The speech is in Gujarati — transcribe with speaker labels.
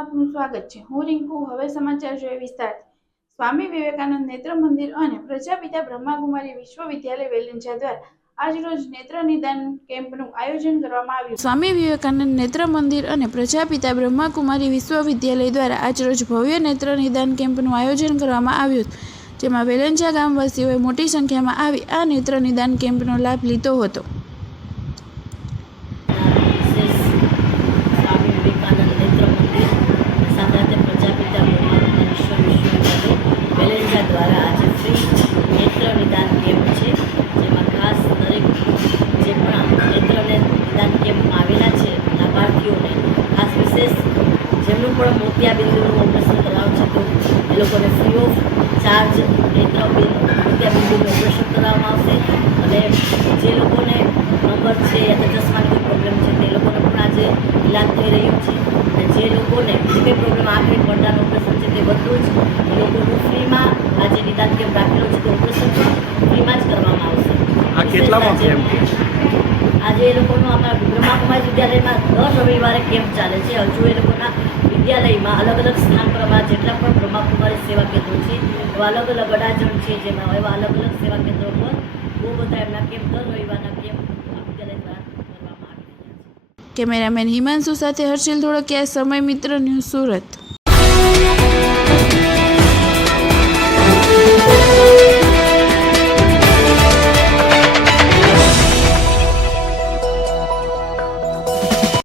Speaker 1: આપનું સ્વાગત છે. હું રિંકુ, હવે સમાચાર જોઈએ વિસ્તારથી. સ્વામી વિવેકાનંદ નેત્ર મંદિર અને પ્રજાપિતા બ્રહ્માકુમારી વિશ્વવિદ્યાલય વેલેન્જા દ્વારા આજરોજ નેત્ર નિદાન કેમ્પનું આયોજન કરવામાં આવ્યું. સ્વામી વિવેકાનંદ નેત્ર મંદિર અને પ્રજાપિતા બ્રહ્માકુમારી વિશ્વવિદ્યાલય દ્વારા આજરોજ ભવ્ય નેત્ર નિદાન કેમ્પનું આયોજન કરવામાં આવ્યું. જેમાં વેલેન્જા ગામવાસીઓએ મોટી સંખ્યામાં આવી આ નેત્ર નિદાન કેમ્પનો લાભ લીધો હતો
Speaker 2: વિશેષ સ્વામી વિવેકાનંદ નેત્ર મંદિર સાથે સાથે પ્રજાપિતા બ્રહ્માનંદ વિશ્વ વિશ્વવિદ્યાલય વેલેન્જા દ્વારા આજે ફ્રી નેત્ર નિદાન કેમ્પ છે જેમાં ખાસ દરેક જે પણ નેત્રને નિદાન કેમ્પમાં આવેલા છે લાભાર્થીઓને ખાસ વિશેષ જેમનું પણ મોતિયા બિંદુનું ઓપરેશન કરાવવું છે તો એ લોકોને ફ્રી ઓફ ચાર્જ નેત્ર મોતિયાબિંદુનું ઓપરેશન કરાવવામાં આવશે. અને જે લોકોને નંબર છે યા તો ચશ્માની પ્રોબ્લેમ છે તે લોકોને પણ આજે ઇલાજ થઈ રહ્યો છે. અને જે લોકોને જે કંઈ પ્રોબ્લેમ આખરે પડદાનું ઓપરેશન છે તે બધું જ એ લોકોનું ફ્રીમાં આજે નિદાન કેમ્પ રાખેલો છે તો ઓપરેશન પણ ફ્રીમાં જ કરવામાં આવશે.
Speaker 3: આ કેટલામાં
Speaker 2: આજે એ લોકોનું અમારા બ્રહ્માકુમારી વિદ્યાલયમાં દર રવિવારે કેમ્પ ચાલે છે. હજુ એ લોકોના વિદ્યાલયમાં અલગ અલગ સ્થાન પર અમારા જેટલા પણ બ્રહ્માકુમારી સેવા કેન્દ્રો છે, એવા અલગ અલગ અડાજણ છે જેમાં એવા અલગ અલગ સેવા કેન્દ્રો પર બહુ બધા એમના કેમ્પ દર રવિવારના કેમ્પ કરવામાં આવી રહ્યા છે.
Speaker 1: કેમેરામેન હિમાંશુ સાથે હર્ષિલ ધોળકિયા સમય મિત્ર ન્યૂઝ સુરત.